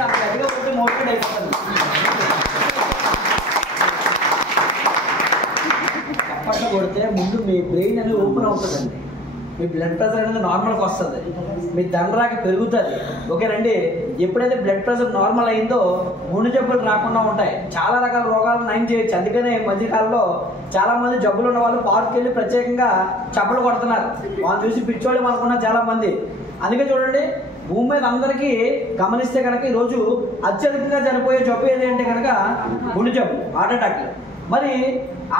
నాకు గట్టిగా కొట్టి మోటివేట్ అయిపోతుంది. చప్పట్లు కొడితే ముందు మీ బ్రెయిన్ అనేది ఓపెన్ అవుతుందండి, మీ బ్లడ్ ప్రెషర్ అనేది నార్మల్గా వస్తుంది, మీ దండరాకి పెరుగుతుంది. ఓకేనండి. ఎప్పుడైతే బ్లడ్ ప్రెషర్ నార్మల్ అయిందో గుండె జబ్బులు రాకుండా ఉంటాయి, చాలా రకాల రోగాలు నయం చేయొచ్చు. అందుకనే మధ్యకాలంలో చాలా మంది జబ్బులు ఉన్న వాళ్ళు పార్క్కి వెళ్ళి ప్రత్యేకంగా చప్పట్లు కొడుతున్నారు. వాళ్ళు చూసి పిచ్చోళ్ళు అనుకున్నారు చాలా మంది. అందుకే చూడండి, భూమి మీద అందరికీ గమనిస్తే కనుక ఈరోజు అత్యధికంగా చనిపోయే జబ్బు ఏది అంటే కనుక గుండె జబ్బు, హార్ట్ అటాక్. మరి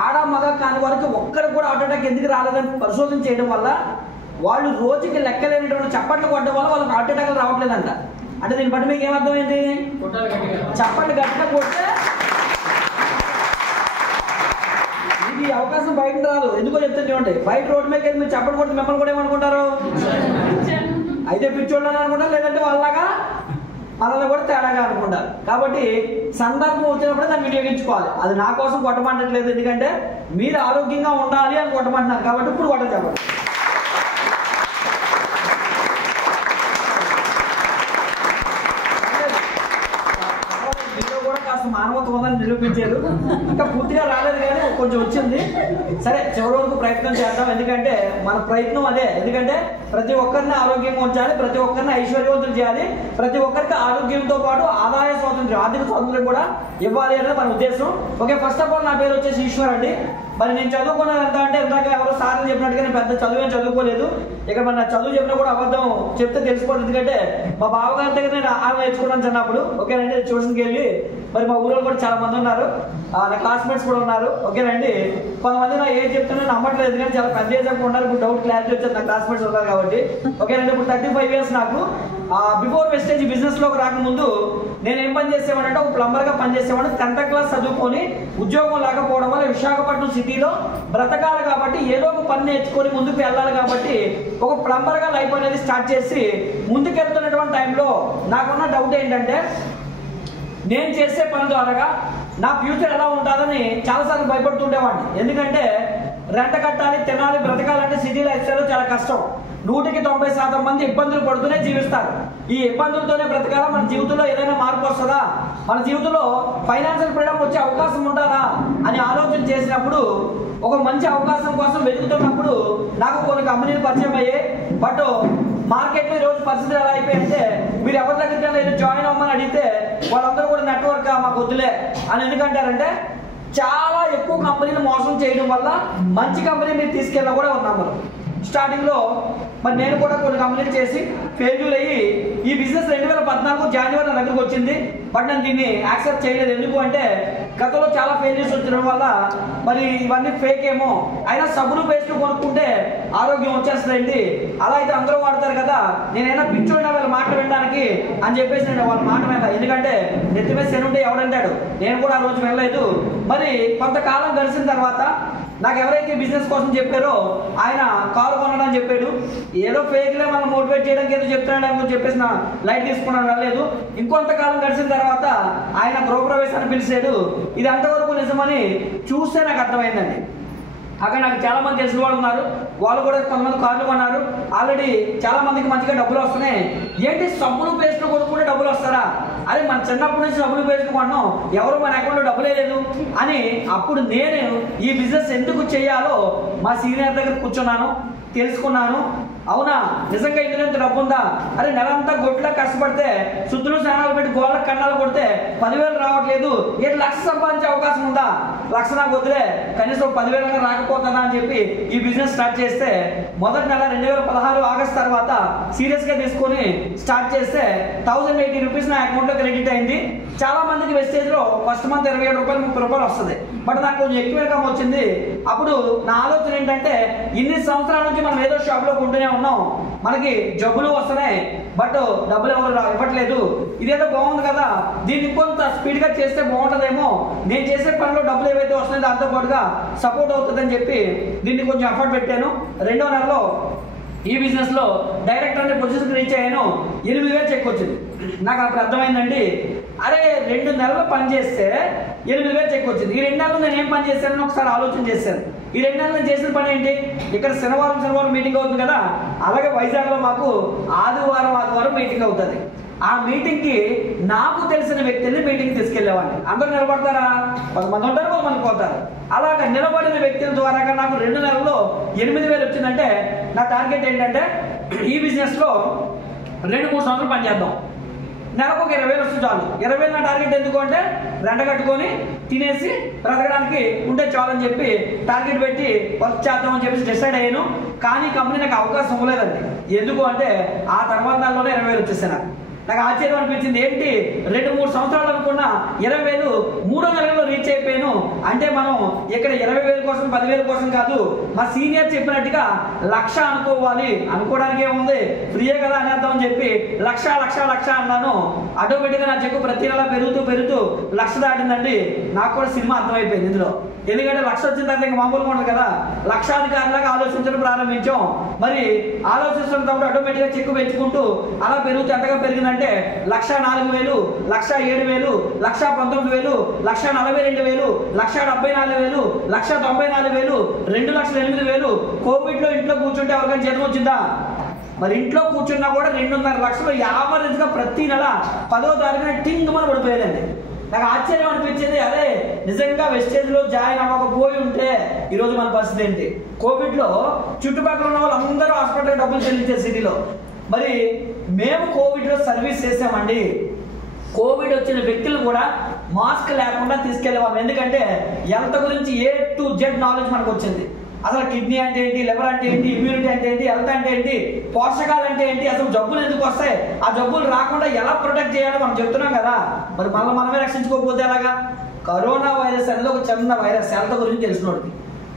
ఆడ మగ కాని వారికి ఒక్కరికి కూడా హార్ట్ అటాక్ ఎందుకు రాలేదని పరిశోధన చేయడం వల్ల వాళ్ళు రోజుకి లెక్కలేనటువంటి చప్పట్లు కొట్టడం వల్ల వాళ్ళకి హార్ట్ అటాక్ రావట్లేదంట. అంటే దీన్ని బట్టి మీకు ఏమర్థమైంది? చప్పట్లు గట్టిగా కొడితే ఇది అవకాశం బయట రాదు. ఎందుకో చెప్తాను చూడండి, బయట రోడ్డు మీద మీరు చప్పట్లు కొడితే మిమ్మల్ని కూడా ఏమనుకుంటారు? అయితే పిచ్చోళ్ళు అని అనుకుంటారు, లేదంటే వాళ్ళలాగా మనల్ని కూడా తేడాగా అనుకుంటారు. కాబట్టి సందర్భం వచ్చినప్పుడే దాన్ని వినియోగించుకోవాలి. అది నా కోసం కొట్టమంటట్లేదు, ఎందుకంటే మీరు ఆరోగ్యంగా ఉండాలి అని కొట్టమంటున్నారు. కాబట్టి ఇప్పుడు కొట్టని చెప్పండి. మానవత్వం ఉందని నిరూపించారు. ఇంకా పూర్తిగా రాలేదు కానీ కొంచెం వచ్చింది. సరే, చివరి వరకు ప్రయత్నం చేద్దాం. ఎందుకంటే మన ప్రయత్నం అదే. ఎందుకంటే ప్రతి ఒక్కరిని ఆరోగ్యంగా ఉంచాలి, ప్రతి ఒక్కరిని ఐశ్వర్యవంతులు చేయాలి, ప్రతి ఒక్కరికి ఆరోగ్యంతో పాటు ఆదాయ స్వాతంత్ర్యం, ఆర్థిక స్వాతంత్ర్యం కూడా ఇవ్వాలి అనేది మన ఉద్దేశం. ఓకే, ఫస్ట్ ఆఫ్ ఆల్ నా పేరు వచ్చేసి ఈశ్వర్ అండి. మరి నేను చదువుకున్నది ఎంత అంటే ఇందాక ఎవరో సార్లు చెప్పినట్టుగా నేను పెద్ద చదువు చదువుకోలేదు. ఇక్కడ మన చదువు చెప్పినా కూడా అబద్ధం చెప్తే తెలిసిపోతుంది. ఎందుకంటే మా బావగారి దగ్గర నేను ఆహారం నేర్చుకున్నాను చిన్నప్పుడు. ఓకేనండి. ట్యూషన్కి వెళ్ళి మరి మా ఊళ్ళో కూడా చాలా మంది ఉన్నారు, నా క్లాస్మేట్స్ కూడా ఉన్నారు. ఓకేనండి. కొంతమంది నా ఏజ్ చెప్తున్నా నమ్మట్లేదు, ఎందుకంటే చాలా పెద్ద ఏజ్ ఉన్నారు. ఇప్పుడు డౌట్ క్లారిటీ వచ్చేది, నా క్లాస్మేట్స్ ఉన్నారు కాబట్టి. ఓకేనండి. ఇప్పుడు 35 years నాకు. బిఫోర్ వెస్టేజ్ బిజినెస్ లోకి రాకముందు నేను ఏం పని చేసేవాడంటే ఒక ప్లంబర్ గా పనిచేసేవాడు. 10th class చదువుకొని ఉద్యోగం లేకపోవడం వల్ల విశాఖపట్నం సిటీలో బ్రతకాలి కాబట్టి ఏదో ఒక పని నేర్చుకొని ముందుకు వెళ్ళాలి కాబట్టి ఒక ప్లంబర్ గా లైఫ్ అనేది స్టార్ట్ చేసి ముందుకెళ్తున్నటువంటి టైంలో నాకున్న డౌట్ ఏంటంటే, నేను చేసే పని ద్వారా నా ఫ్యూచర్ ఎలా ఉంటుందని చాలాసార్లు భయపడుతుండేవాడిని. ఎందుకంటే రెంట కట్టాలి, తినాలి, బ్రతకాలంటే సిటీ లైఫ్ స్టైల్లో చాలా కష్టం. 100% మంది ఇబ్బందులు పడుతూనే జీవిస్తారు. ఈ ఇబ్బందులతోనే బ్రతకాలా? మన జీవితంలో ఏదైనా మార్పు వస్తుందా? మన జీవితంలో ఫైనాన్షియల్ ఫ్రీడమ్ వచ్చే అవకాశం ఉంటుందా అని ఆలోచన చేసినప్పుడు, ఒక మంచి అవకాశం కోసం వెతుకుతున్నప్పుడు నాకు కొన్ని కంపెనీలు పరిచయం అయ్యాయి. బట్ మార్కెట్లో ఈరోజు పరిస్థితులు ఎలా అయిపోయాయంటే, మీరు ఎవరి దగ్గరికైనా ఏదో జాయిన్ అవ్వమని అడిగితే వాళ్ళందరూ కూడా నెట్వర్క్ మాకు వద్దులే అని ఎందుకంటారంటే, చాలా ఎక్కువ కంపెనీలు మోసం చేయడం వల్ల మంచి కంపెనీ మీరు తీసుకెళ్ళినా కూడా ఉన్నాము. స్టార్టింగ్ లో మరి నేను కూడా కొన్ని కంపెనీలు చేసి ఫెయిల్యూర్ అయ్యి ఈ బిజినెస్ 2014 జనవరి నా దగ్గరకు వచ్చింది. బట్ నేను దీన్ని యాక్సెప్ట్ చేయలేదు. ఎందుకు అంటే గతంలో చాలా ఫెయిల్యూర్స్ వచ్చడం వల్ల మరి ఇవన్నీ ఫేక్ ఏమో, అయినా సబ్బులు పేస్ట్ కొనుక్కుంటే ఆరోగ్యం వచ్చేస్తుందండి, అలా అయితే అందరూ వాడతారు కదా, నేనైనా పిచ్చోడినా వాళ్ళ మాట వినడానికి అని చెప్పేసి నేను వాళ్ళ మాట వినలేదు. ఎందుకంటే నెత్తి మీద శని ఉంటే ఎవడంటాడు, నేను కూడా ఆ రోజు వెళ్ళలేదు. మరి కొంతకాలం గడిచిన తర్వాత నాకు ఎవరైతే బిజినెస్ కోసం చెప్పారో ఆయన కారు కొనడం చెప్పాడు. ఏదో ఫేక్లే మనం మోటివేట్ చేయడానికి ఏదో చెప్తున్నాడు చెప్పేసి నా లైట్ తీసుకున్నాను, వెళ్ళలేదు. ఇంకొంతకాలం గడిచిన తర్వాత ఆయన గృహప్రవేశాన్ని పిలిచాడు. ఇది అంతవరకు నిజమని చూస్తే నాకు అర్థమైందండి. అక్కడ నాకు చాలా మంది తెలిసిన వాళ్ళు ఉన్నారు, వాళ్ళు కూడా కొంతమంది కార్లు కొన్నారు. ఆల్రెడీ చాలా మందికి మంచిగా డబ్బులు వస్తున్నాయి. ఏంటి సబ్బులు పేస్ట్లు కొనుక్కుంటే డబ్బులు వస్తారా? అదే మన చిన్నప్పటి నుంచి సబ్బులు పేస్ట్లు కొన్నాం, ఎవరు మన అకౌంట్లో డబ్బులే లేదు అని. అప్పుడు నేను ఈ బిజినెస్ ఎందుకు చేయాలో మా సీనియర్ దగ్గర కూర్చున్నాను, తెలుసుకున్నాను. అవునా, నిజంగా ఇందులో ఎంత డబ్బు ఉందా? అరే నెలంతా గొడ్లా కష్టపడితే శుద్ధులు స్నానాలు పెట్టి గోళ్ళ కన్నాలు కొడితే 10,000 రావట్లేదు, 7 లక్షలు సంపాదించే అవకాశం ఉందా? లక్ష నాకు వదిలే, కనీసం 10,000 రాకపోతుందా అని చెప్పి ఈ బిజినెస్ స్టార్ట్ చేస్తే మొదటి నెల 2016 ఆగస్ట్ తర్వాత సీరియస్ గా తీసుకొని స్టార్ట్ చేస్తే 1080 రూపీస్ నా అకౌంట్ లో క్రెడిట్ అయింది. చాలా మందికి వెస్టేజ్ లో ఫస్ట్ మంత్ 27 రూపాయలు 30 రూపాయలు వస్తుంది. బట్ నాకు కొంచెం ఎక్కువ ఇన్కమ్ వచ్చింది. అప్పుడు నా ఆలోచన ఏంటంటే, ఇన్ని సంవత్సరాల నుంచి మనం ఏదో షాప్ లో కొంటూనే ఉన్నాం, మనకి జబ్బులు వస్తున్నాయి, బట్ డబ్బులు ఎవరు ఇవ్వట్లేదు. ఇదేదో బాగుంది కదా, దీన్ని ఇంకొంత స్పీడ్ గా చేస్తే బాగుంటుందేమో, నేను చేసే పనిలో డబ్బులు ఏవైతే వస్తున్నాయో దాంతో పాటుగా సపోర్ట్ అవుతుందని చెప్పి దీన్ని కొంచెం ఎఫర్ట్ పెట్టాను. 2వ నెలలో ఈ బిజినెస్ లో డైరెక్టర్ అనే పొజిషన్ రీచ్ అయ్యాను. 8,000 చెక్ వచ్చింది. నాకు అప్పుడు అర్థమైందండి, అరే 2 నెలలు పని చేస్తే 8,000 చెక్ వచ్చింది. ఈ 2 నెలలు నేను ఏం పని చేశానని ఒకసారి ఆలోచన చేశాను. ఈ 2 నెలలు నేను చేసిన పని ఏంటి? ఇక్కడ శనివారం మీటింగ్ అవుతుంది కదా, అలాగే వైజాగ్ లో మాకు ఆదివారం మీటింగ్ అవుతుంది. ఆ మీటింగ్కి నాకు తెలిసిన వ్యక్తుల్ని మీటింగ్ తీసుకెళ్లేవాడిని. అందరూ నిలబడతారా? 10 మంది ఉంటారు, 10 మంది పోతారు. అలాగా నిలబడిన వ్యక్తుల ద్వారా నాకు 2 నెలల్లో 8,000 వచ్చిందంటే నా టార్గెట్ ఏంటంటే ఈ బిజినెస్లో 2-3 సంవత్సరాలు పనిచేద్దాం, నెలకు ఒక 20,000 వస్తుంది చాలు. 20,000 నా టార్గెట్ ఎందుకు అంటే రెంట కట్టుకొని తినేసి బ్రతకడానికి ఉంటే చాలు అని చెప్పి టార్గెట్ పెట్టి వర్క్ చేద్దామని చెప్పి డిసైడ్ అయ్యాను. కానీ కంపెనీ నాకు అవకాశం ఇవ్వలేదండి. ఎందుకు అంటే ఆ తర్వాత నెలలోనే 20,000 వచ్చేసాను. నాకు ఆశ్చర్యం అనిపించింది, ఏంటి 2-3 సంవత్సరాలు అనుకున్న 20,000 3వ నెలలో రీచ్ అయిపోయాను అంటే మనం ఇక్కడ 20,000 కోసం 10,000 కోసం కాదు, మా సీనియర్ చెప్పినట్టుగా 1,00,000 అనుకోవాలి. అనుకోవడానికి ఏముంది, ఫ్రీయే కదా అనేద్దాం అని చెప్పి 1,00,000 అన్నాను. ఆటోమేటిక్గా నా చెక్కు ప్రతి నెల పెరుగుతూ 1,00,000 దాటిందండి. నాకు కూడా సినిమా అర్థమైపోయింది ఇందులో. ఎందుకంటే 1,00,000 వచ్చిన తర్వాత ఇంకా మామూలుగా ఉండదు కదా, లక్షాధికారులాగా ఆలోచించడం ప్రారంభించాం. మరి ఆలోచిస్తున్నప్పుడు ఆటోమేటిక్గా చెక్కు పెంచుకుంటూ అలా పెరుగుతూ ఎంతగా పెరిగిందంటే 1,04,000, 1,07,000, 1,19,000, 1,42,000, 1,74,000, 1,94,000, 2,08,000. కోవిడ్లో ఇంట్లో కూర్చుంటే ఎవరికైనా జీతం వచ్చిందా? మరి ఇంట్లో కూర్చున్నా కూడా 2.5 లక్షలు యావరేజ్గా ప్రతి నెల 10వ తారీఖున టింగ్ మన పడిపోయేదండి. నాకు ఆశ్చర్యం అనిపించేది, అదే నిజంగా వెస్టేజ్లో జాయిన్ అవ్వకపోయి ఉంటే ఈరోజు మన పరిస్థితి ఏంటి? కోవిడ్లో చుట్టుపక్కల ఉన్న వాళ్ళు అందరూ హాస్పిటల్ డబ్బులు చెల్లించారు సిటీలో. మరి మేము కోవిడ్లో సర్వీస్ చేసామండి. కోవిడ్ వచ్చిన వ్యక్తులు కూడా మాస్క్ లేకుండా తీసుకెళ్ళేవాళ్ళం. ఎందుకంటే హెల్త్ గురించి A to Z నాలెడ్జ్ మనకు వచ్చింది. అసలు కిడ్నీ అంటే ఏంటి, లివర్ అంటే ఏంటి, ఇమ్యూనిటీ అంటే ఏంటి, హెల్త్ అంటే ఏంటి, పోషకాలు అంటే ఏంటి, అసలు జబ్బులు ఎందుకు వస్తాయి, ఆ జబ్బులు రాకుండా ఎలా ప్రొటెక్ట్ చేయాలో మనం చెప్తున్నాం కదా. మరి మనమే రక్షించుకోకపోతే ఎలాగా? కరోనా వైరస్ అనేది ఒక చిన్న వైరస్, హెల్త్ గురించి తెలిసినోడికి.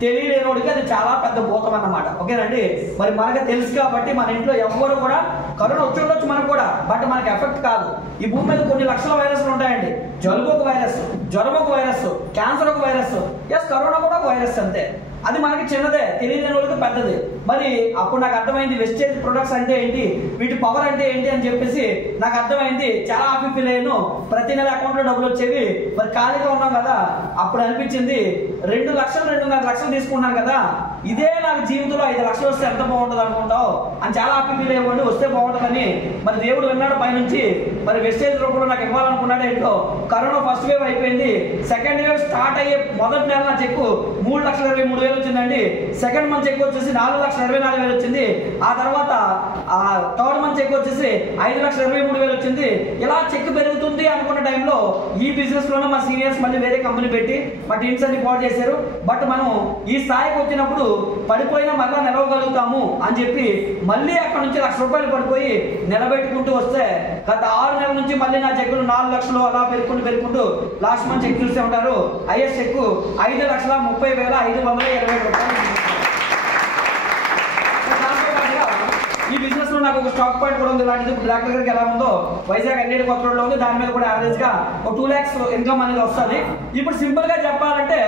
తెలియలేనోడికి అది చాలా పెద్ద భూతం అన్నమాట. ఓకేనండి. మరి మనకు తెలుసు కాబట్టి మన ఇంట్లో ఎవ్వరు కూడా కరోనా వచ్చి ఉండొచ్చు మనకు కూడా, బట్ మనకి ఎఫెక్ట్ కాదు. ఈ భూమి మీద కొన్ని లక్షల వైరస్లు ఉంటాయండి. జలుబు ఒక వైరస్, జ్వరం ఒక వైరస్, క్యాన్సర్ ఒక వైరస్, కరోనా కూడా ఒక వైరస్ అంతే. అది మనకి చిన్నదే, తెలియని వాళ్ళకి పెద్దది. మరి అప్పుడు నాకు అర్థమైంది వెస్టేజ్ ప్రొడక్ట్స్ అంటే ఏంటి, వీటి పవర్ అంటే ఏంటి అని చెప్పేసి నాకు అర్థమైంది. చాలా హ్యాపీ ఫీల్ అయ్యాను. ప్రతి నెల అకౌంట్లో డబ్బులు వచ్చేవి. మరి ఖాళీగా ఉన్నాం కదా, అప్పుడు అనిపించింది 2 లక్షలు 2.5 లక్షలు తీసుకున్నాను కదా, ఇదే నాకు జీవితంలో 5 లక్షలు వస్తే ఎంత బాగుంటుంది అనుకుంటావు అని చాలా హ్యాపీ ఫీల్ అయ్యండి. వస్తే బాగుంటుందని మరి దేవుడు విన్నాడు పైనుంచి. మరి వెస్టేజ్ రూపంలో నాకు ఇవ్వాలనుకున్నాడు. ఏంటో కరోనా ఫస్ట్ వేవ్ అయిపోయింది. సెకండ్ వేవ్ స్టార్ట్ అయ్యే మొదటి నెల నా చెక్కు 3,23,000 వచ్చిందండి. సెకండ్ మంత్ చెక్ వచ్చేసి 4,24,000 వచ్చింది. ఆ తర్వాత థర్డ్ మంత్ చెక్ వచ్చేసి 5,23,000 వచ్చింది. ఇలా చెక్ పెరుగుతుంది అనుకున్న టైంలో ఈ బిజినెస్ లోనే మా సీనియర్స్ మళ్ళీ వేరే కంపెనీ పెట్టి మా టీమ్స్ అన్ని పాడు చేశారు. బట్ మనం ఈ స్థాయికి వచ్చినప్పుడు పడిపోయినా మళ్ళీ నిలవగలుగుతాము అని చెప్పి మళ్ళీ అక్కడ నుంచి ₹1,00,000 పడిపోయి నిలబెట్టుకుంటూ వస్తే గత 6 నెలల నుంచి మళ్ళీ నా చెక్కులు 4 లక్షలు అలా పెరుగుకుంటూ లాస్ట్ మంత్ చెక్ చూస్తే ఉంటారు. హైయెస్ట్ చెక్ 5,30,520 రూపాయలు. ఈ బిజినెస్ లో నాకు ఒక స్టాక్ పాయింట్ కూడా ఉంది. ఇలాంటిది బ్లాక్ దగ్గరికి ఎలా ఉందో వైజాగ్ అన్నిటి కొత్త రోడ్లో ఉంది. దాని మీద కూడా యావరేజ్ గా ఒక 2 lakhs ఇన్కమ్ అనేది వస్తుంది. ఇప్పుడు సింపుల్ గా చెప్పాలంటే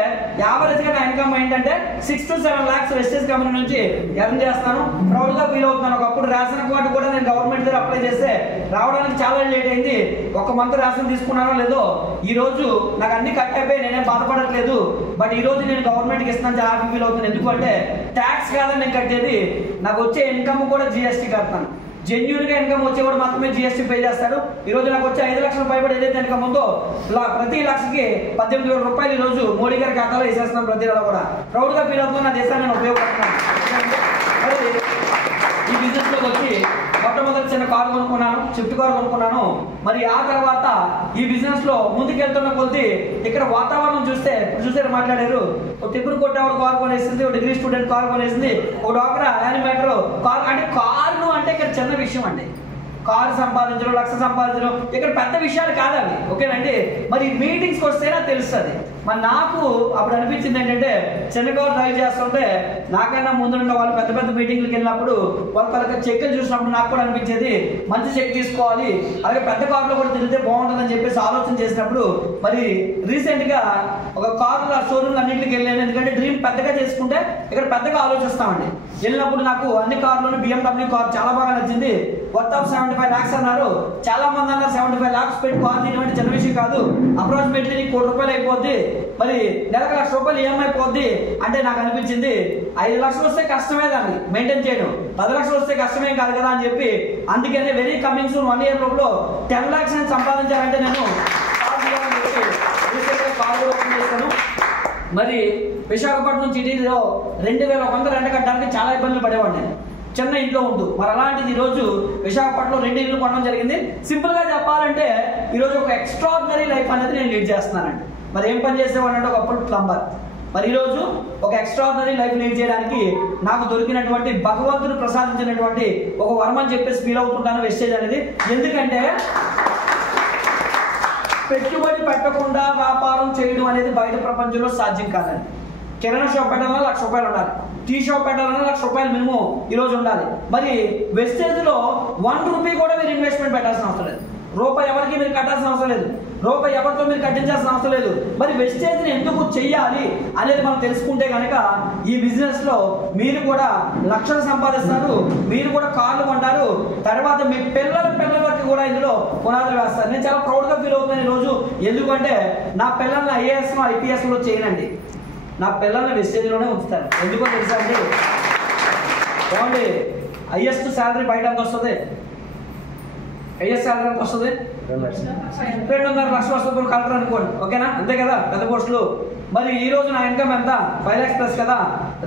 యావరేజ్ గా నా ఇన్కమ్ ఏంటంటే 6 to 7 lakhs వెస్టేజ్ కంపెనీ నుంచి ఎర్న్ చేస్తాను. ప్రౌడ్ గా ఫీల్ అవుతున్నాను. ఒకప్పుడు రేషన్ కార్డు కూడా నేను గవర్నమెంట్ దగ్గర అప్లై చేస్తే రావడానికి చాలా లేట్ అయింది. ఒక మంత్ రేషన్ తీసుకున్నానో లేదో ఈ రోజు నాకు అన్ని కట్ అయిపోయి నేనేం బాధపడట్లేదు. బట్ ఈ రోజు నేను గవర్నమెంట్కి ఇస్తున్నాను, చాలా హ్యాపీ ఫీల్ అవుతున్నాను. ఎందుకంటే ట్యాక్స్ కాదని నేను కట్టేది, నాకు వచ్చే ఇన్కమ్ కూడా GST కడతాను. జెన్యూన్ గా ఇన్కమ్ వచ్చేవాడు మాత్రమే GST పే చేస్తాడు. ఈ రోజు నాకు వచ్చే 5 లక్షల పైబడి ఏదైతే ఇన్కమ్ ఉందో ప్రతి లక్షకి 18,000 రూపాయలు ఈ రోజు మోడీ గారి ఖాతాలో వేసేస్తున్నాను. ప్రతి నెల కూడా ప్రౌడ్ గా ఫీల్ అవుతున్నా. నా దేశాన్ని నేను ఉపయోగపడుతున్నాను. ఈ బిజినెస్ లోకి వచ్చి మొట్టమొదటి చిన్న కారు కొనుక్కున్నాను, స్విఫ్ట్ కారు కొనుక్కున్నాను. మరి ఆ తర్వాత ఈ బిజినెస్ లో ముందుకెళ్తున్న కొద్ది ఇక్కడ వాతావరణం చూస్తే మాట్లాడారు. ఒక టిఫిన్ కొట్టేవాడు కారు కొనేసింది, ఒక డిగ్రీ స్టూడెంట్ కారు కొనేసింది, ఒక డాక్టర్ యానిమేటర్ కారు. అంటే కారును అంటే ఇక్కడ చిన్న విషయం అండి. కారు సంపాదించడం, 1,00,000 సంపాదించడం ఇక్కడ పెద్ద విషయాలు కాదు అవి. ఓకేనండి. మరి మీటింగ్స్కి వస్తేనే తెలుస్తుంది. మరి నాకు అప్పుడు అనిపించింది ఏంటంటే చిన్న కారు డ్రైవ్ చేస్తుంటే నాకైనా ముందున్న వాళ్ళు పెద్ద పెద్ద మీటింగ్లకు వెళ్ళినప్పుడు వాళ్ళ చెక్కులు చూసినప్పుడు నాకు కూడా అనిపించేది మంచి చెక్ తీసుకోవాలి, అలాగే పెద్ద కారులో కూడా తిరిగితే బాగుంటుందని చెప్పేసి ఆలోచన చేసినప్పుడు మరి రీసెంట్ గా ఒక కారు షోరూమ్ అన్నింటికి వెళ్ళాను. ఎందుకంటే డ్రీమ్ పెద్దగా చేసుకుంటే ఇక్కడ పెద్దగా ఆలోచిస్తామండి. వెళ్ళినప్పుడు నాకు అన్ని కార్లోనే BMW కార్ చాలా బాగా నచ్చింది. వర్త్ ఆఫ్ 75 lakhs అన్నారు. చాలా మంది అన్నారు 75 lakhs పెట్టి కార్ తీయడం చిన్న విషయం కాదు, అప్రాక్సిమేట్లీ నీకు ₹1,00,000 అయిపోద్ది, మరి నెలకు ₹1,00,000 ఈఎంఐ పోద్ది అంటే నాకు అనిపించింది 5 లక్షలు వస్తే కష్టమే దాన్ని మెయింటైన్ చేయడం, 10 లక్షలు వస్తే కష్టమేం కాదు కదా అని చెప్పి అందుకనే వెరీ కమింగ్ సూన్ 1 ఇయర్ లోపల 10 lakhs నేను సంపాదించాలంటే నేను చేస్తాను. మరి విశాఖపట్నం సిటీలో 2,100 రెంట్ కట్టడానికి చాలా ఇబ్బందులు పడేవాడిని చిన్న ఇంట్లో ఉంటూ. మరి అలాంటిది ఈరోజు విశాఖపట్నంలో 2 ఇళ్ళు కొనడం జరిగింది. సింపుల్ గా చెప్పాలంటే ఈరోజు ఒక ఎక్స్ట్రాడినరీ లైఫ్ అనేది నేను లీడ్ చేస్తున్నానండి. మరి ఏం పని చేసేవాడిని అంటే ఒకప్పుడు ప్లంబర్. మరి ఈరోజు ఒక ఎక్స్ట్రాడినరీ లైఫ్ లీడ్ చేయడానికి నాకు దొరికినటువంటి భగవంతుడు ప్రసాదించినటువంటి ఒక వరం అని చెప్పేసి ఫీల్ అవుతుంటాను వెస్టేజ్ అనేది. ఎందుకంటే పెట్టుబడి పెట్టకుండా వ్యాపారం చేయడం అనేది బయట ప్రపంచంలో సాధ్యం కాదండి. కిరాణా షాప్ పెట్టాలన్నా ₹1,00,000 ఉండాలి, టీ షాప్ పెట్టాలన్నా ₹1,00,000 మినిమం ఈరోజు ఉండాలి. మరి వెస్టేజ్ లో ₹1 కూడా మీరు ఇన్వెస్ట్మెంట్ పెట్టాల్సిన అవసరం లేదు, రూపాయి ఎవరికి మీరు కట్టాల్సిన అవసరం లేదు, రూపాయి ఎవరితో మీరు కట్టించాల్సిన అవసరం లేదు. మరి వెస్టేజ్ని ఎందుకు చెయ్యాలి అనేది మనం తెలుసుకుంటే కనుక ఈ బిజినెస్ లో మీరు కూడా లక్షలు సంపాదిస్తారు, మీరు కూడా కార్లు కొంటారు, తర్వాత మీ పిల్లలకి కూడా ఇందులో పునాదులు వేస్తారు. నేను చాలా ప్రౌడ్ గా ఫీల్ అవుతున్నాను ఈరోజు. ఎందుకంటే నా పిల్లల్ని IAS IPS లో చేయనండి, నా పిల్లల్ని వెస్టేజ్ లోనే ఉంచుతాను. ఎందుకో తెలుసా అండి, ఏమండి హైయెస్ట్ శాలరీ బయట ఎంత వస్తుంది? హైయెస్ట్ శాలరీ ఎంత వస్తుంది? 2.5 లక్షలు వస్తుంది కలెక్టర్ అనుకోండి, ఓకేనా? అంతే కదా పెద్ద పోస్టులు. మరి ఈ రోజు నా ఇన్కమ్ ఎంత? 5 lakhs ప్లస్ కదా.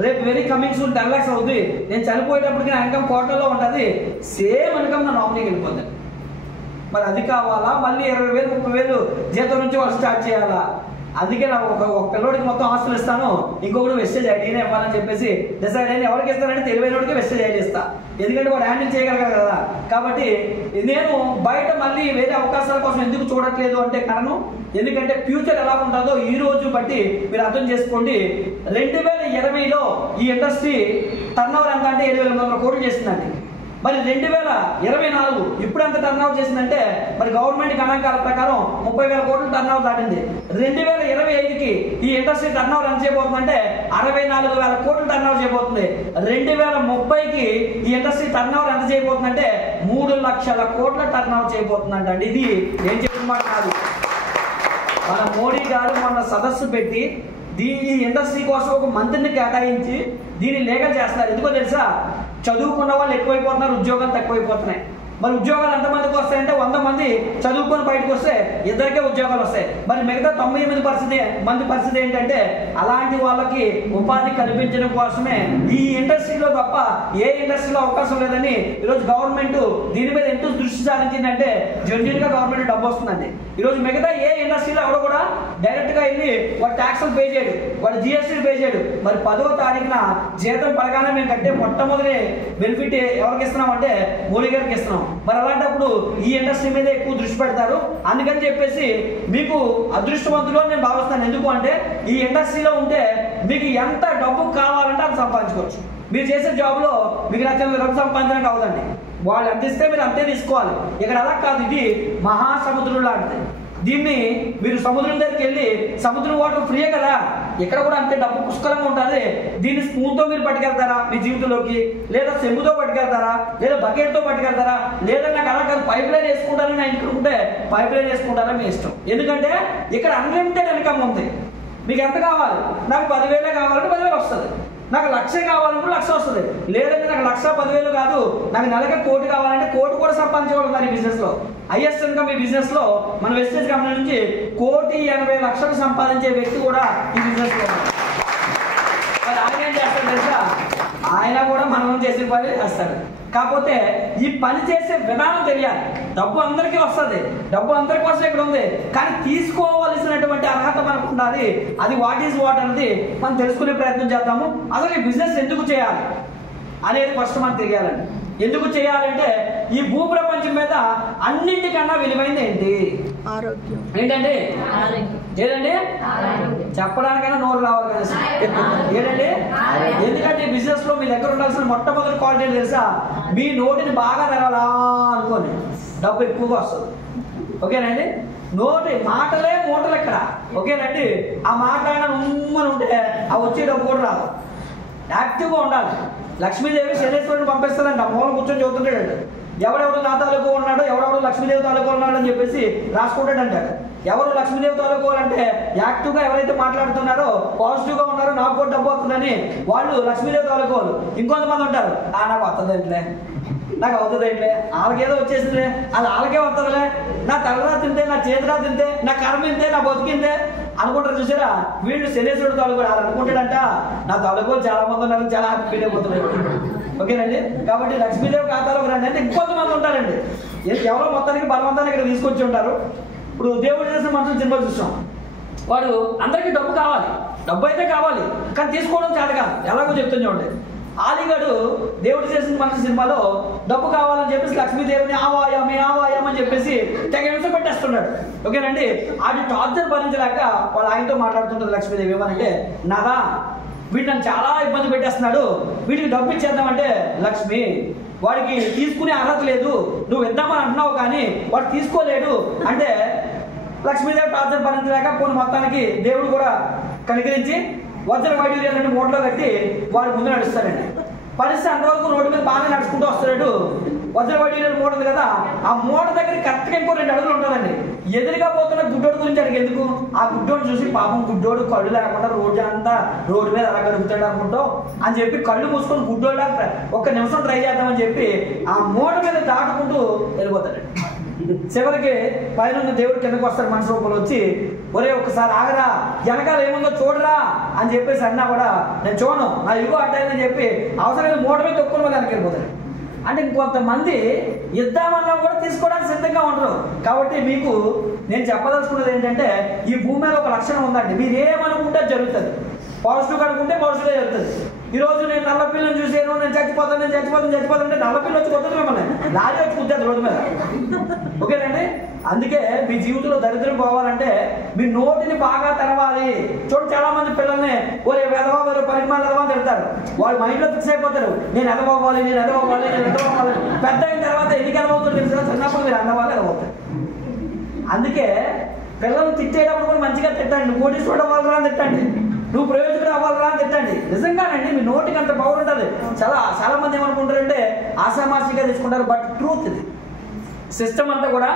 రేపు వెరీ కమింగ్ సూన్ 10 lakhs అవుతుంది. నేను చనిపోయేటప్పటికి నా ఇన్కమ్ కోట్లలో ఉంటుంది. సేమ్ ఇన్కమ్ నా నామినీకి వెళ్ళిపోతుంది. మరి అది కావాలా? మళ్ళీ 20,000 30,000 జీతం నుంచి వాళ్ళు స్టార్ట్ చేయాలా? అందుకే నాకు ఒక పిల్లడికి మొత్తం ఆస్తులు ఇస్తాను, ఇంకొకటి వెస్టేజ్ ఐడియానే ఇవ్వాలని చెప్పేసి డిసైడ్ అయ్యి ఎవరికి ఇస్తానంటే తెలివైనోడికి వెస్టేజ్ ఐడియా ఇస్తా. ఎందుకంటే వాడు హ్యాండిల్ చేయగలగాలి కదా. కాబట్టి నేను బయట మళ్ళీ వేరే అవకాశాల కోసం ఎందుకు చూడట్లేదు అంటే కారణం, ఎందుకంటే ఫ్యూచర్ ఎలా ఉంటుందో ఈ రోజు బట్టి మీరు అర్థం చేసుకోండి. 2020లో ఈ ఇండస్ట్రీ టర్నోవర్ ఎంత అంటే 7,800 కోట్లు చేసిందండి. మరి 2024 ఇప్పుడు ఎంత టర్నోవర్ చేసిందంటే మరి గవర్నమెంట్ గణాంకాల ప్రకారం 30,000 కోట్లు టర్నోవర్ దాటింది. 2025కి ఈ ఇండస్ట్రీ టర్నోవర్ ఎంత చేయబోతుందంటే 64,000 కోట్లు టర్నోవర్ చేయబోతుంది. 2030కి ఈ ఇండస్ట్రీ టర్నోవర్ ఎంత చేయబోతుందంటే 3 లక్షల కోట్ల టర్నోవర్ చేయబోతుందంట అండి. ఇది ఏం చెప్పినమాట కాదు, మన మోడీ గారు మొన్న సదస్సు పెట్టి ఈ ఇండస్ట్రీ కోసం ఒక మంత్రిని కేటాయించి దీన్ని లీగల్ చేస్తున్నారు. ఎందుకో తెలుసా? చదువుకున్న వాళ్ళు ఎక్కువైపోతున్నారు, ఉద్యోగాలు తక్కువైపోతున్నాయి. మరి ఉద్యోగాలు ఎంతమందికి వస్తాయంటే 100 మంది చదువుకొని బయటకు వస్తే 2కే ఉద్యోగాలు వస్తాయి. మరి మిగతా 98% మంది పరిస్థితి ఏంటంటే అలాంటి వాళ్ళకి ఉపాధి కల్పించడం కోసమే ఈ ఇండస్ట్రీలో తప్ప ఏ ఇండస్ట్రీలో అవకాశం లేదని ఈరోజు గవర్నమెంట్ దీని మీద ఎంతో దృష్టి సారించిందంటే జెన్యున్ గా గవర్నమెంట్ డబ్బు వస్తుందండి. ఈరోజు మిగతా ఏ ఇండస్ట్రీలో ఎవడో కూడా డైరెక్ట్ గా వెళ్ళి వాడు ట్యాక్సులు పే చేయడు, వాడు GST పే చేయడు. మరి 10వ తారీఖున జీతం పడగానే మేము కట్టే మొట్టమొదటి బెనిఫిట్ ఎవరికి ఇస్తున్నాం అంటే మోడీ గారికి ఇస్తున్నాం. మరి అలాంటప్పుడు ఈ ఇండస్ట్రీ మీద ఎక్కువ దృష్టి పెడతారు. అందుకని చెప్పేసి మీకు అదృష్టవంతులు అని నేను భావిస్తాను. ఎందుకు అంటే ఈ ఇండస్ట్రీలో ఉంటే మీకు ఎంత డబ్బు కావాలంటే అది సంపాదించుకోవచ్చు. మీరు చేసే జాబ్ లో మీకు నచ్చిన డబ్బు సంపాదించడం కావదండి, వాళ్ళు ఎంత ఇస్తే మీరు అంతే తీసుకోవాలి. ఇక్కడ అలా కాదు, ఇది మహాసముద్రం లాంటిది. దీన్ని మీరు సముద్రం దగ్గరికి వెళ్ళి సముద్రం వాటర్ ఫ్రీయే కదా, ఇక్కడ కూడా అంతే డబ్బు పుష్కలంగా ఉంటుంది. దీన్ని స్పూన్తో మీరు పట్టుకెళ్తారా మీ జీవితంలోకి, లేదా చెంబుతో పట్టుకెళ్తారా, లేదా బకెట్తో పట్టుకెళ్తారా, లేదా నాకు అలా కాదు పైప్ లైన్ వేసుకుంటారని నా ఇంటికి ఉంటే పైప్ లైన్ వేసుకుంటారా మీ ఇష్టం. ఎందుకంటే ఇక్కడ అన్లిమిటెడ్ ఇన్కమ్ ఉంది. మీకు ఎంత కావాలి? నాకు 10,000 కావాలంటే 10,000 వస్తుంది, నాకు 1,00,000 కావాలంటే 1,00,000 వస్తుంది. లేదంటే నాకు 1,10,000 కాదు, నాకు నెలకి 1,00,000 కావాలంటే 1,00,000 కూడా సంపాదించేవాళ్ళు ఈ బిజినెస్ లో. హైయెస్ట్ ఇన్కమ్ ఈ బిజినెస్ లో మన వెస్టేజ్ కంపెనీ నుంచి 1,80,00,000 సంపాదించే వ్యక్తి కూడా ఈ బిజినెస్ లో. మరి ఆయన ఏం చేస్తాడు తెలుసా? ఆయన కూడా మనం చేసే పని చేస్తాడు. కాకపోతే ఈ పని చేసే విధానం తెలియాలి. డబ్బు అందరికీ వస్తుంది, డబ్బు అందరి కోసం ఇక్కడ ఉంది, కానీ తీసుకోవాల్సినటువంటి అర్హత మనకు ఉండాలి. అది వాట్ ఈజ్ వాట్ అనేది మనం తెలుసుకునే ప్రయత్నం చేద్దాము. అసలు ఈ బిజినెస్ ఎందుకు చేయాలి అనేది ఫస్ట్ మనం తెలియాలండి. ఎందుకు చేయాలంటే ఈ భూప్రపంచం మీద అన్నింటికన్నా విలువైంది ఏంటి? ఆరోగ్యం. ఏంటండి? ఏదండి? చెప్పడానికైనా నోరు రావాలి కదా. ఏంటండి? ఎందుకంటే బిజినెస్ లో మీ దగ్గర ఉండాల్సిన మొట్టమొదటి క్వాలిటీ తెలుసా? మీ నోటిని బాగా తెరవాలా అనుకోండి, డబ్బు ఎక్కువగా వస్తుంది. ఓకేనండి? నోటి మాటలే మూటలు ఇక్కడ. ఓకేనండి? ఆ మాట్లాడిన ఉమ్మని ఉంటే ఆ వచ్చే డబ్బు కూడా రాదు. యాక్టివ్గా ఉండాలి. లక్ష్మీదేవి శనేశ్వరుని పంపిస్తాడంట, మూలం కూర్చొని చదువుతుంటాడు. ఎవడెవడు నా తాలూకు ఉన్నాడో, ఎవడెవడు లక్ష్మీదేవి తాలూకు ఉన్నాడు అని చెప్పేసి రాసుకుంటాడు అంటాడు. ఎవరు లక్ష్మీదేవి తోలుకోవాలంటే యాక్టివ్గా ఎవరైతే మాట్లాడుతున్నారో పాజిటివ్గా ఉన్నారో నాకు కూడా డబ్బు వస్తుందని వాళ్ళు లక్ష్మీదేవి తోలుకోవాలి. ఇంకొంతమంది ఉంటారు నాకు వస్తుందంటే నాకు అవుతుందంటే వాళ్ళకేదో వచ్చేసిందిలే అది వాళ్ళకే వస్తుందిలే నా తలరా తింటే నా చేతిరా తింటే నా కర్మ ఇంతే నా బతికిందే అనుకుంటారు. చూసారా వీళ్ళు శనేశ్వరుడు తోలుకోడు వాళ్ళు అనుకుంటాడంట నా తోలుకోలు చాలా మంది ఉన్నారు చాలా హ్యాపీ ఫీల్ అయిపోతున్నారు. ఓకేనండి. కాబట్టి లక్ష్మీదేవి ఖాతాలోకి రండి అంటే ఇంకొంతమంది ఉంటారండి ఎవరో మొత్తానికి బలవంతాన్ని ఇక్కడ తీసుకొచ్చి ఉంటారు. ఇప్పుడు దేవుడు చేసిన మనుషులు సినిమా చూసాం వాడు అందరికీ డబ్బు కావాలి డబ్బు అయితే కావాలి కానీ తీసుకోవడం చేత కాదు. ఎలాగో చెప్తుంది చూడండి ఆలిగాడు దేవుడు చేసిన మనిషి సినిమాలో డబ్బు కావాలని చెప్పేసి లక్ష్మీదేవిని ఆవాయామని చెప్పేసి తెగ హింస పెట్టేస్తున్నాడు. ఓకేనండి. అది టార్చర్ భరించలేక వాళ్ళ ఆయనతో మాట్లాడుతుంటుంది లక్ష్మీదేవి ఏమనంటే నాదా వీడు నన్ను చాలా ఇబ్బంది పెట్టేస్తున్నాడు వీడికి డబ్బు ఇచ్చేద్దామంటే లక్ష్మి వాడికి తీసుకునే అర్హత లేదు నువ్వు ఇద్దామని అంటున్నావు కానీ వాడు తీసుకోలేడు అంటే లక్ష్మీదేవి టార్చర్ భరించలేక పోనీ మొత్తానికి దేవుడు కూడా కనికరించి వజ్ర వైడ్యూర్యాలని మూటలో కట్టి వాడి ముందు నడుస్తాడండి. పరిస్థితి అంతవరకు రోడ్డు మీద బాగానే నడుచుకుంటూ వస్తాడు. వజ్ర వైడ్యూర్యాల మూట ఉంది కదా ఆ మూట దగ్గర కరెక్ట్గా ఇంకో 2 అడుగులు ఉంటుందండి. ఎదురుగా పోతున్న గుడ్డోడు గురించి అడిగి ఎందుకు ఆ గుడ్డోడు చూసి పాపం గుడ్డోడు కళ్ళు లేకుండా రోడ్డు అంతా రోడ్డు మీద అలా గడుపుతాడు అనుకుంటావు అని చెప్పి కళ్ళు మూసుకొని గుడ్డోడు ఒక్క నిమిషం ట్రై చేద్దామని చెప్పి ఆ మూట మీద దాటుకుంటూ వెళ్ళిపోతాడండి. చివరికి పైన దేవుడు కిందకు వస్తాడు మనిషి రూపంలో వచ్చి ఒరే ఒక్కసారి ఆగరా వెనకాల ఏముందో చూడరా అని చెప్పేసి అన్నా కూడా నేను చూడను నా ఇగో అడ్డాయని చెప్పి అవసరమైన మూట మీద తొక్కుని వాళ్ళు వెనక్కి వెళ్ళిపోతాడు. అంటే ఇంకొంతమంది ఇద్దామన్నా కూడా తీసుకోవడానికి సిద్ధంగా ఉండరు. కాబట్టి మీకు నేను చెప్పదలుచుకున్నది ఏంటంటే ఈ భూమి మీద ఒక లక్షణం ఉందండి. మీరు ఏమనుకుంటే జరుగుతుంది. పాజిటివ్ అనుకుంటే పాజిటివ్గా జరుగుతుంది. ఈ రోజు నేను నల్ల పిల్లని చూసాను నేను చచ్చిపోతాను అంటే నల్ల పిల్ల వచ్చి కొట్టదు మిమ్మల్ని లారీ వచ్చి కుద్దేది రోడ్డు మీద. ఓకేనండి. అందుకే మీ జీవితంలో దరిద్రం పోవాలంటే మీ నోటిని బాగా తెరవాలి. చూడండి చాలా మంది పిల్లల్ని ఒరే వెదవా వేరే పరిమాణాలు ఎదవా తిడతారు. వాళ్ళు మైండ్లో ఫిక్స్ అయిపోతారు నేను ఎదవ్వాలి పెద్ద అయిన తర్వాత ఎన్నిక ఎదవవుతుంది తెలుసా చిన్నప్పుడు మీరు అన్నవాళ్ళు ఎదవవుతారు. అందుకే పిల్లల్ని తిట్టేటప్పుడు కూడా మంచిగా తిట్టండి. నువ్వు కోటీశ్వరుడు అవ్వాలరా అని తిట్టండి నువ్వు ప్రయోజకుడు అవ్వాలరా అని తిట్టండి. నిజంగానండి మీ నోటికి అంత పవర్ ఉంటుంది. చాలా మంది ఏమనుకుంటారంటే ఆశామాషిగా తీసుకుంటారు. బట్ ట్రూత్ ఇది. సిస్టమ్ అంతా కూడా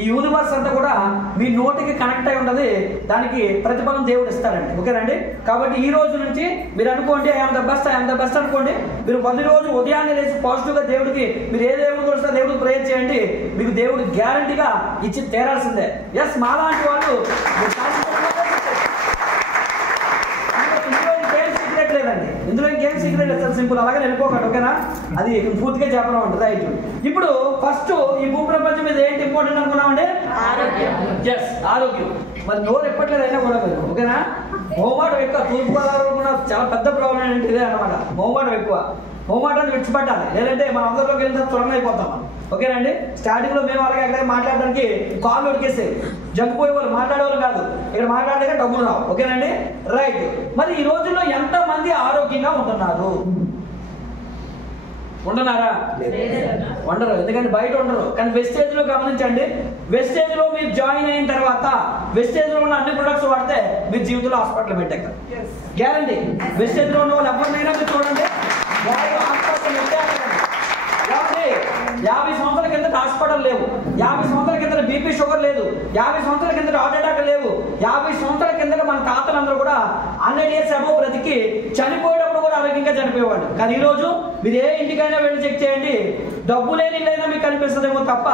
ఈ యూనివర్స్ అంతా కూడా మీ నోటికి కనెక్ట్ అయి ఉంటుంది. దానికి ప్రతిఫలం దేవుడు ఇస్తాడండి. ఓకేనండి. కాబట్టి ఈ రోజు నుంచి మీరు అనుకోండి ఐఎమ్ ద బెస్ట్ అనుకోండి. మీరు 10 రోజు ఉదయాన్నే లేచి పాజిటివ్గా దేవుడికి మీరు ఏ దేవుడు వస్తే దేవుడికి ప్రేయర్ చేయండి. మీకు దేవుడు గ్యారంటీగా ఇచ్చి తీరాల్సిందే. ఎస్ మాలాంటి వాళ్ళు లేదండి ఇందులో ఇంకేం సీక్రెట్ లేదు. సింపుల్ అలాగే వెళ్ళిపోకండి. ఓకేనా. అది పూర్తిగా చెప్పడం ఉంటుంది. రైట్. ఇప్పుడు ఫస్ట్ ఈ భూ ప్రపంచం మీద ఏంటి ఇంపార్టెంట్ అనుకున్నామండి ఎస్ ఆరోగ్యం. మరి నోరు ఎప్పట్లేదు అయినా కూడా మీరు ఓకేనా. మోమాటం ఎక్కువ తూర్పుగోదావరిలో కూడా చాలా పెద్ద ప్రాబ్లం ఏంటి ఇదే అనమాట. మోమాటం ఎక్కువ. మోమాటాన్ని విడిచిపెట్టాలి లేదంటే మన అందరిలోకి వెళ్తే త్వరగా అయిపోతాం. ఓకేనండి. స్టార్టింగ్ లో మేము అలాగే ఎక్కడ మాట్లాడడానికి కాల్ ఉడికేసేవి జంగిపోయేవాళ్ళు మాట్లాడేవాళ్ళు కాదు. ఇక్కడ మాట్లాడే డబ్బులు రావు. ఓకేనండి. రైట్. మరి ఈ రోజుల్లో ఎంతమంది ఆరోగ్యంగా ఉంటున్నారు? ఉంటున్నారా? ఉండరు. ఎందుకంటే బయట ఉండరు. కానీ వెస్టేజ్ లో గమనించండి. వెస్టేజ్ లో మీరు జాయిన్ అయిన తర్వాత వెస్టేజ్ లో ఉన్న అన్ని ప్రొడక్ట్స్ వాడితే మీ జీవితంలో హాస్పిటల్ పెట్టాక గ్యారంటీ. వెస్టేజ్ లో ఉన్న వాళ్ళు ఎవరినైనా మీరు చూడండి హాస్పిటల్ పెట్టే 50 సంవత్సరాల కింద హాస్పిటల్ లేవు. 50 సంవత్సరాల కింద బీపీ షుగర్ లేదు. 50 సంవత్సరాల కింద హార్ట్ అటాక్ లేవు. 50 సంవత్సరాల కింద మన తాతలందరూ కూడా 100 years అబౌవ్ బ్రతికి చనిపోయేటప్పుడు కూడా ఆరోగ్యంగా చనిపోయేవాడు. కానీ ఈ రోజు మీరు ఏ ఇంటికైనా వెళ్ళి చెక్ చేయండి డబ్బు లేని ఇల్లైనా మీకు కనిపిస్తుందేమో తప్ప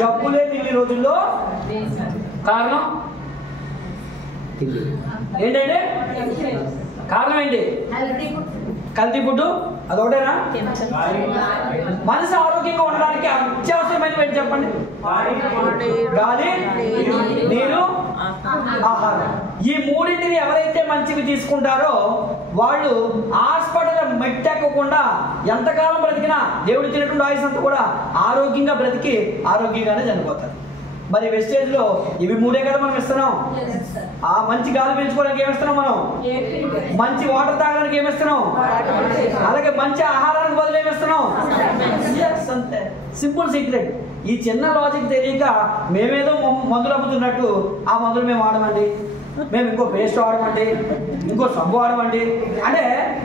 జబ్బు లేని ఈ రోజుల్లో కారణం ఏంటంటే కారణం ఏంటి? కల్తీ ఫుడ్. అదొకటేనా? మనసు ఆరోగ్యంగా ఉండడానికి అత్యవసరమైన ఏంటి చెప్పండి? గాలి, నీరు, ఆహారం. ఈ మూడింటిని ఎవరైతే మంచివి తీసుకుంటారో వాళ్ళు హాస్పిటల్ మెట్టెక్కకుండా ఎంతకాలం బ్రతికినా దేవుడు ఇచ్చినటువంటి ఆయుష్ అంతా కూడా ఆరోగ్యంగా బ్రతికి ఆరోగ్యంగానే చనిపోతారు. మరి వెస్టేజ్ లో ఇవి 3 కదా మనం ఇస్తున్నాం. ఆ మంచి గాలి పీల్చుకోవడానికి ఏమిస్తున్నాం మనం? మంచి వాటర్ తాగడానికి ఏమిస్తున్నాం? అలాగే మంచి ఆహారానికి బదులు ఏమిస్తున్నాం? అంతే. Simple secret. ఈ చిన్న లాజిక్ తెలియక మేమేదో మందులు అమ్ముతున్నట్టు ఆ మందులు మేము వాడమండి, మేము ఇంకో పేస్ట్ వాడమండి, ఇంకో సబ్బు వాడమండి. అంటే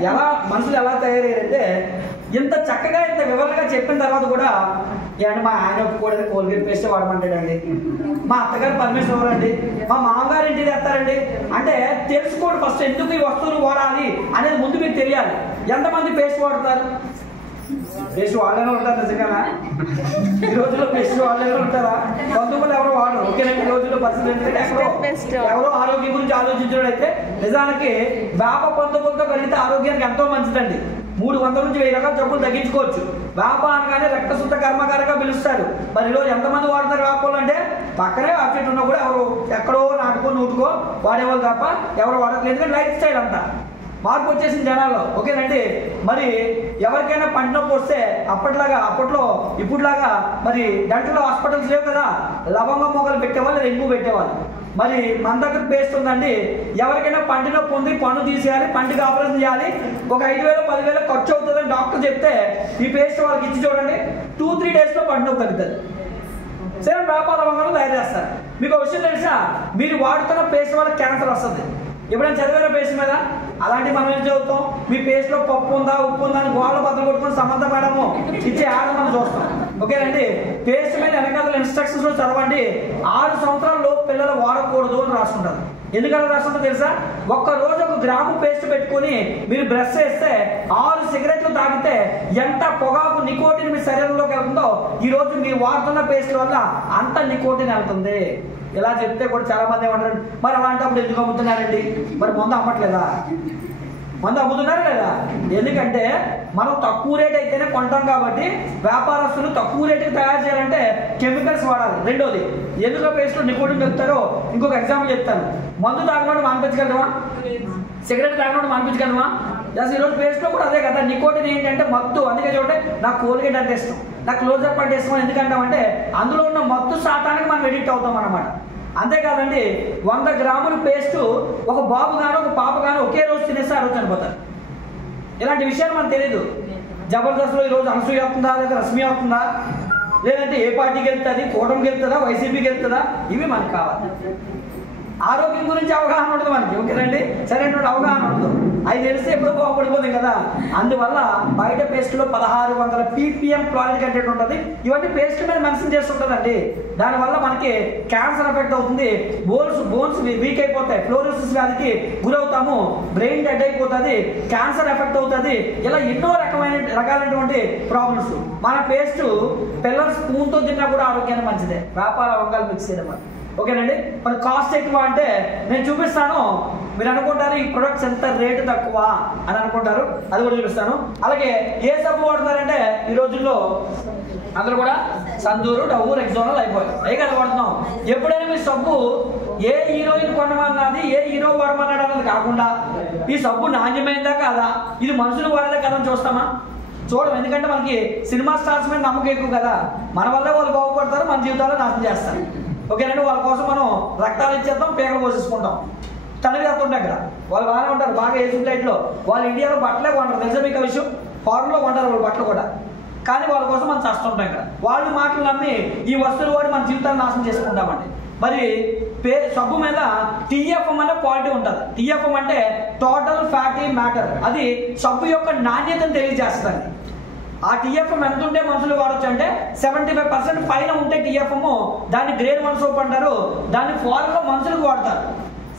ఎలా మనుషులు ఎలా తయారయ్యారంటే ఇంత చక్కగా ఇంత వివరంగా చెప్పిన తర్వాత కూడా ఏమంటే మా ఆయన ఒప్పుకోవడానికి కోల్గేట్ పేస్ట్ వాడమంటాడండి, మా అత్తగారు పర్మిషన్ ఇవ్వరండి, మా మామగారు ఇంటికి తెస్తారండి అంటే తెలుసుకోండి ఫస్ట్ ఎందుకు ఈ వస్తువులు వాడాలి అనేది ముందు మీకు తెలియాలి. ఎంతమంది పేస్ట్ వాడతారు? పేస్ట్ వాళ్ళనే ఉంటారు నిజంగా ఈ రోజుల్లో పేస్ట్ వాళ్ళనే ఉంటారా? బంధువులు ఎవరో వాడరు. ఓకేనండి, ఈ రోజుల్లో పరిస్థితి ఏంటంటే ఎవరో ఆరోగ్యం గురించి ఆలోచించడం అయితే నిజానికి వేప పందులతో కలిగితే ఆరోగ్యానికి ఎంతో మంచిదండి. 300 నుంచి 1000 రకాల జబ్బులు తగ్గించుకోవచ్చు. వేప అనగానే రక్తశుద్ధ కర్మకారగా పిలుస్తారు. మరి ఈరోజు ఎంతమంది వాడతారు వేపలు అంటే పక్కనే వేప చెట్టు ఉన్నా కూడా ఎవరు ఎక్కడో నాటుకో నూటుకో వాడేవాళ్ళు తప్ప ఎవరు వాడట్లేదు. ఎందుకంటే లైఫ్ స్టైల్ అంతా మార్పు వచ్చేసింది జనాల్లో. ఓకేనండి, మరి ఎవరికైనా పంట నొప్పి వస్తే అప్పట్లో ఇప్పుడులాగా మరి డెంటల్ హాస్పిటల్స్ లేవు కదా, లవంగ మొక్కలు పెట్టేవాళ్ళు, రెంగు పెట్టేవాళ్ళు. మరి మన దగ్గర పేస్ట్ ఉందండి, ఎవరికైనా పంటి నొప్పి ఉంది, పన్ను తీసేయాలి, పంటికి ఆపరేషన్ చేయాలి, ఒక 5,000 10,000 ఖర్చు అవుతుందని డాక్టర్ చెప్తే ఈ పేస్ట్ వాళ్ళకి ఇచ్చి చూడండి, 2-3 డేస్లో పంటి నొప్పి తగ్గుతుంది. సేమ్ వేప లవంగాలు తయారు చేస్తారు. మీకు ఒక విషయం తెలుసా, మీరు వాడుతున్న పేస్ట్ వల్ల క్యాన్సర్ వస్తుంది. ఎప్పుడైనా చదివారా పేస్ట్ మీద? అలాంటి మనం ఏం చదువుతాం, మీ పేస్ట్ లో పప్పు ఉందా ఉప్పు ఉందా అని గోళ్ళ బద్దలు కొట్టుకుని సమంత మేడము ఇచ్చే ఆడ మనం చూస్తాం. ఓకేనండి, పేస్ట్ మీద వెనకాల ఇన్స్ట్రక్షన్స్ లో చదవండి. 6 సంవత్సరాల్లో పిల్లలు వాడకూడదు అని రాసుకుంటారు. ఎందుకలా రాసుకుంటారు తెలుసా? ఒక్క రోజు 1 గ్రాము పేస్ట్ పెట్టుకుని మీరు బ్రష్ చేస్తే 6 సిగరెట్లు తాగితే ఎంత పొగాకు నికోటిన్ మీ శరీరంలోకి వెళ్తుందో ఈ రోజు మీరు వాడుతున్న పేస్ట్ వల్ల అంత నికోటిన్ వెళ్తుంది. ఇలా చెప్తే కూడా చాలా మంది ఏమంటారు, మరి అలాంటప్పుడు ఎందుకు అమ్ముతున్నారండి? మరి మందు అమ్మట్లేదా? మందు అమ్ముతున్నారు లేదా? ఎందుకంటే మనం తక్కువ రేట్ అయితేనే కొంటాం కాబట్టి వ్యాపారస్తులు తక్కువ రేటుకి తయారు చేయాలంటే కెమికల్స్ వాడాలి. రెండోది, ఎందుకు పేస్ట్లో నికోటిన్ చెప్తారో ఇంకొక ఎగ్జాంపుల్ చెప్తాను. మందు తాగినోడు మానిపించగలవా? సిగరెట్ తాగినోడు మానిపించగలవా? జస్ట్ ఈరోజు పేస్ట్లో కూడా అదే కదా, నికోటిన్ ఏంటంటే మత్తు. అందుకే చూడండి, నాకు కోల్గేట్ అంటే ఇష్టం, నాకు క్లోజప్ అంటే ఇష్టం. ఎందుకంటామంటే అందులో ఉన్న మత్తు శాతానికి మనం ఎడిక్ట్ అవుతాం అన్నమాట. అంతేకాదండి, 100 గ్రాముల పేస్ట్ ఒక బాబు గాను ఒక పాప గాను ఒకే రోజు తినేస్తే ఆ రోజు చనిపోతారు. ఇలాంటి విషయాలు మనకు తెలియదు. జబర్దస్త్లో ఈరోజు అనసూయ అవుతుందా, లేదా రష్మి అవుతుందా, లేదంటే ఏ పార్టీకి వెళ్తుంది, కూటమికి వెళ్తుందా, వైసీపీకి వెళ్తుందా, ఇవి మనకు కావాలి. ఆరోగ్యం గురించి అవగాహన ఉంటుంది మనకి. ఓకేనండి, సరైనటువంటి అవగాహన ఉండదు. అది తెలిస్తే ఎప్పుడో బాగుపడిపోతుంది కదా. అందువల్ల బయట పేస్ట్లో 1600 ppm క్వాలిటీ కంటెంట్ ఉంటుంది. ఇవన్నీ పేస్ట్ మీద మెన్షన్ చేస్తుంటుందండి. దానివల్ల మనకి క్యాన్సర్ ఎఫెక్ట్ అవుతుంది, బోన్స్ వీక్ అయిపోతాయి, ఫ్లోరోసిస్ వ్యాధికి గురవుతాము, బ్రెయిన్ డెడ్ అయిపోతుంది, క్యాన్సర్ ఎఫెక్ట్ అవుతుంది. ఇలా ఎన్నో రకాలైనటువంటి ప్రాబ్లమ్స్. మన పేస్ట్ పిల్లల స్పూన్తో తిన్నా కూడా ఆరోగ్యానికి మంచిదే. వ్యాపార అవకాశాలు మిక్స్ చేయడం. ఓకేనండి, మరి కాస్ట్ ఎక్కువ అంటే నేను చూపిస్తాను. మీరు అనుకుంటారు ఈ ప్రొడక్ట్స్ ఎంత రేటు తక్కువ అని అనుకుంటారు, అది కూడా చూపిస్తాను. అలాగే ఏ సబ్బు వాడుతున్నారంటే ఈ రోజుల్లో అందరూ కూడా సంతూరు, డవ్వు, రెక్సానా, లైఫాయ్ అవి కదా వాడుతున్నాం. ఎప్పుడైనా మీ సబ్బు ఏ హీరోయిన్ కొనమన్నది, ఏ హీరో వాడమన్నాడు అన్నది కాకుండా ఈ సబ్బు నాణ్యమైందా కాదా, ఇది మనుషులు వాడదా కదా అని చూస్తామా? చూడం. ఎందుకంటే మనకి సినిమా స్టార్స్ మీద నమ్మకం ఎక్కువ కదా. మన వల్లే వాళ్ళు బాగుపడతారు, మన జీవితాల్లో నాశనం చేస్తారు. ఓకేనండి, వాళ్ళ కోసం మనం రక్తాలు ఇచ్చేద్దాం, పేగలు పోసేసుకుంటాం. తనవి తత్తుంటాయి అక్కడ వాళ్ళు బాగానే ఉంటారు, బాగా ఏసీ ఫ్లైట్లో. వాళ్ళు ఇండియాలో బట్టలే కొంటారు, తెలుసా మీకు ఆ విషయం? ఫారెన్లో కొంటారు వాళ్ళు బట్టలు కూడా. కానీ వాళ్ళ కోసం మనం చేస్తుంటాం ఇక్కడ. వాళ్ళు మాటలు నమ్మి ఈ వస్తువులు వాడి మన జీవితాన్ని నాశనం చేసుకుంటామండి. మరి సబ్బు మీద TFM అనే క్వాలిటీ ఉంటుంది. TFM అంటే టోటల్ ఫ్యాటీ మ్యాటర్. అది సబ్బు యొక్క నాణ్యతను తెలియజేస్తుంది. ఆ TFM ఎంత ఉంటే మనుషులు వాడచ్చు అంటే 75% పైన ఉంటే TFM దాన్ని గ్రేడ్ 1 సోప్ అంటారు. దాన్ని ఫారెన్లో మనుషులకు వాడతారు.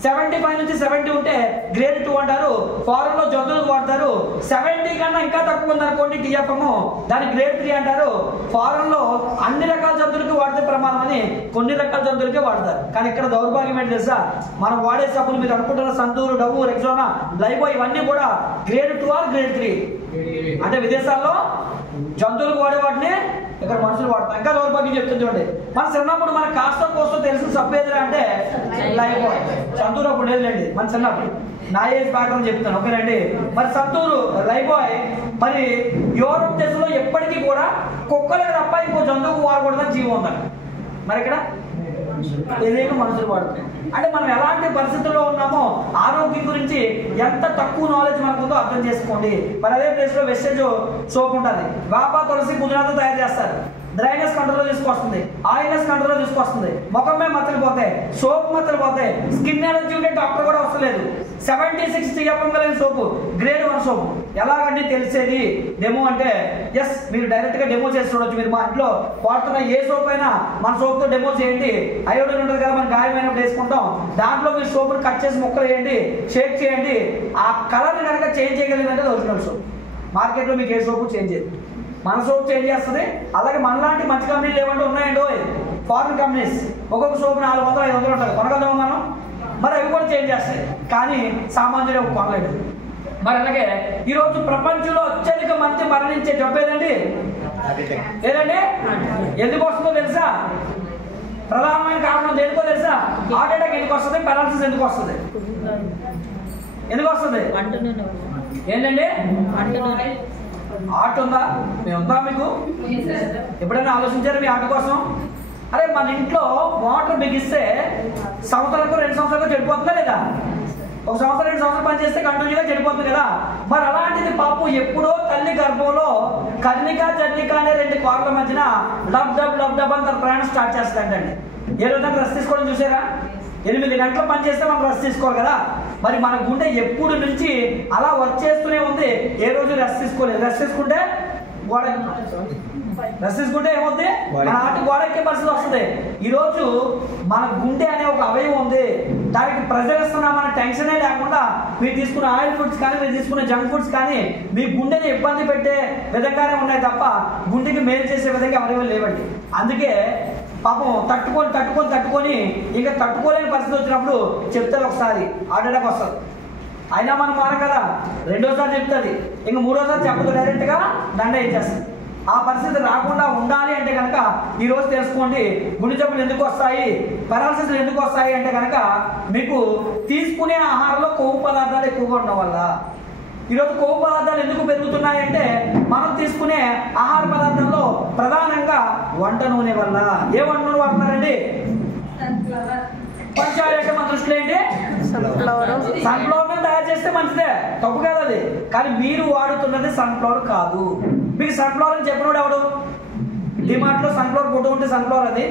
75 నుంచి 70 ఉంటే గ్రేడ్ 2 అంటారు. ఫారెన్లో జంతువులకు వాడతారు. 70 కన్నా ఇంకా తక్కువ ఉందనుకోండి TFM, దాన్ని గ్రేడ్ 3 అంటారు. ఫారెన్లో అన్ని రకాల జంతువులకి వాడితే ప్రమాదం అని కొన్ని రకాల జంతువులకే వాడతారు. కానీ ఇక్కడ దౌర్భాగ్యం ఏంటి తెలుసా? మనం వాడే సబ్బులు మీరు అనుకుంటున్న సంతూరు, డవ్వు, రెక్సానా, లైఫాయ్ ఇవన్నీ కూడా గ్రేడ్ 2 ఆర్ గ్రేడ్ 3. అంటే విదేశాల్లో జంతువులకు వాడే వాటిని ఇక్కడ మనుషులు వాడతాం. ఇంకా దౌర్భాగ్యం చెప్తుంది చూడండి. మన చిన్నప్పుడు మన కాస్త కోసం తెలిసిన సబ్బు ఏదిరా అంటే లైఫాయ్. సంతూరు అప్పుడు లేదండి మన చిన్నప్పుడు, నా ఏజ్ ప్రకారం చెప్తాను. ఓకేనండి, మరి సంతూరు, లైఫాయ్ మరి యూరోప్ దేశంలో ఎప్పటికీ కూడా కుక్కలకు తప్ప ఇంకో జంతువుకు వాడకూడదని జీవం ఉందండి. మరి ఇక్కడ ఏదైనా మనుషులు వాడుతున్నాయి. అంటే మనం ఎలాంటి పరిస్థితుల్లో ఉన్నామో ఆరోగ్యం గురించి ఎంత తక్కువ నాలెడ్జ్ మనకు ఉందో అర్థం చేసుకోండి. మరి అదే ప్లేస్ లో వెస్టేజ్ సోప్ ఉంటుంది. వేప, తులసి, పుదీనాతో తయారు చేస్తారు. డ్రైనెస్ కంట్రోల్ తీసుకొస్తుంది, ఆయిల్నెస్ కంట్రోల్ తీసుకొస్తుంది, ముఖం మీద మచ్చలు పోతాయి, సోప్ మచ్చలు పోతాయి, స్కిన్ ఎలర్జీ ఉంటే డాక్టర్ కూడా వస్తలేదు. 76 GFM కలిగిన సోపు, గ్రేడ్ 1 సోపు. ఎలాగంటే తెలిసేది డెమో అంటే ఎస్ మీరు డైరెక్ట్గా డెమో చేసి చూడొచ్చు. మీరు మా ఇంట్లో వాడుతున్న ఏ సోప్ అయినా మన సోప్తో డెమో చేయండి. అయోడిన్ ఉంటుంది కదా, మనం గాయమైనప్పుడు వేసుకుంటాం. దాంట్లో మీరు సోపుని కట్ చేసి ముక్కలు వేయండి, షేక్ చేయండి. ఆ కలర్ని కనుక చేంజ్ చేయగలిగిందంటే ఒరిజినల్ సోప్. మార్కెట్లో మీకు ఏ సోపు చేంజ్ చేయదు, మన సోప్ చేంజ్ చేస్తుంది. అలాగే మనలాంటి మంచి కంపెనీలు ఏమంటే ఉన్నాయండి, ఫారిన్ కంపెనీస్ ఒక్కొక్క సోపు 400-500 ఉంటుంది, కొనగలము మనం. మరి అవి కూడా చేంజ్ చేస్తాయి, కానీ సామాన్యులు కొనలేడు. మరి అలాగే ఈరోజు ప్రపంచంలో అత్యధిక మంది మరణించే జబ్బు ఏదండి? ఏదండి? ఎందుకు వస్తుందో తెలుసా? ప్రధానమైన కారణం దేనికో తెలుసా? హార్ట్ అటాక్ ఎందుకు వస్తుంది? పెరాలసిస్ ఎందుకు వస్తుంది? ఎందుకు వస్తుంది? ఏంటండి? ఆట ఉందా? మేము ఉందా? మీకు ఎప్పుడైనా ఆలోచించారా మీ ఆట కోసం? అరే మన ఇంట్లో మోటార్ బిగిస్తే సంవత్సరాలకు 2 సంవత్సరాలకు చెడిపోతుందా లేదా? 1 సంవత్సరం 2 సంవత్సరాలు పనిచేస్తే కంటిన్యూగా చెడిపోతుంది కదా. మరి అలాంటిది పాపం ఎప్పుడో తల్లి గర్భంలో కర్ణిక జర్నిక అనే 2 కార్ల మధ్యన డబ్ డబ్ డబ్ డబ్ అని తన ప్రయాణం స్టార్ట్ చేస్తుందండి. ఏ రోజు రెస్ట్ తీసుకోవడం చూసారా? 8 గంటలు పని చేస్తే మనం రెస్ట్ తీసుకోవాలి కదా. మరి మన గుండె ఎప్పుడు నుంచి అలా వర్క్ చేస్తూనే ఉంది, ఏ రోజు రెస్ట్ తీసుకోలేదు. రెస్ట్ తీసుకుంటే ఏమవుతుంది? మన హార్ట్ గోడ ఎక్కే పరిస్థితి వస్తుంది. ఈరోజు మన గుండె అనే ఒక అవయవం ఉంది, దానికి ప్రెజర్ ఇస్తున్నా మన టెన్షనే లేకుండా మీరు తీసుకున్న ఆయిల్ ఫుడ్స్ కానీ మీరు తీసుకున్న జంక్ ఫుడ్స్ కానీ మీ గుండెని ఇబ్బంది పెట్టే విధంగానే ఉన్నాయి తప్ప గుండెకి మేలు చేసే విధంగా అవయవం లేవండి. అందుకే పాపం తట్టుకొని ఇంకా తట్టుకోలేని పరిస్థితి వచ్చినప్పుడు చెప్తారు, ఒకసారి హార్ట్ అటాక్ వస్తుంది. అయినా మనం మారం కదా, 2వ చెప్తుంది, ఇంకా 3వసారి చెప్పదు, డైరెక్ట్గా దండ ఇచ్చేస్తుంది. ఆ పరిస్థితి రాకుండా ఉండాలి అంటే కనుక ఈరోజు తెలుసుకోండి గుండె జబ్బులు ఎందుకు వస్తాయి, పెరాలసిస్లు ఎందుకు వస్తాయి అంటే కనుక మీకు తీసుకునే ఆహారంలో కొవ్వు పదార్థాలు ఎక్కువగా ఉండడం వల్ల. ఈరోజు కొవ్వు పదార్థాలు ఎందుకు పెరుగుతున్నాయి అంటే మనం తీసుకునే ఆహార పదార్థాల్లో ప్రధానంగా వంట నూనె వల్ల. ఏ వంట నూనె వాడుతున్నారండి? పంచాయతీ మన దృష్టిలో ఏంటి? సన్ఫ్లవర్ తయారు చేస్తే మంచిదే, తప్పు కాదు అది. కానీ మీరు వాడుతున్నది సన్ఫ్లవర్ కాదు. మీకు సన్ఫ్లవర్ అని చెప్పినోడు ఎవడు? డిమార్ట్ లో సన్ఫ్లవర్ ఫోటో ఉంటే సన్ఫ్లవర్ అది,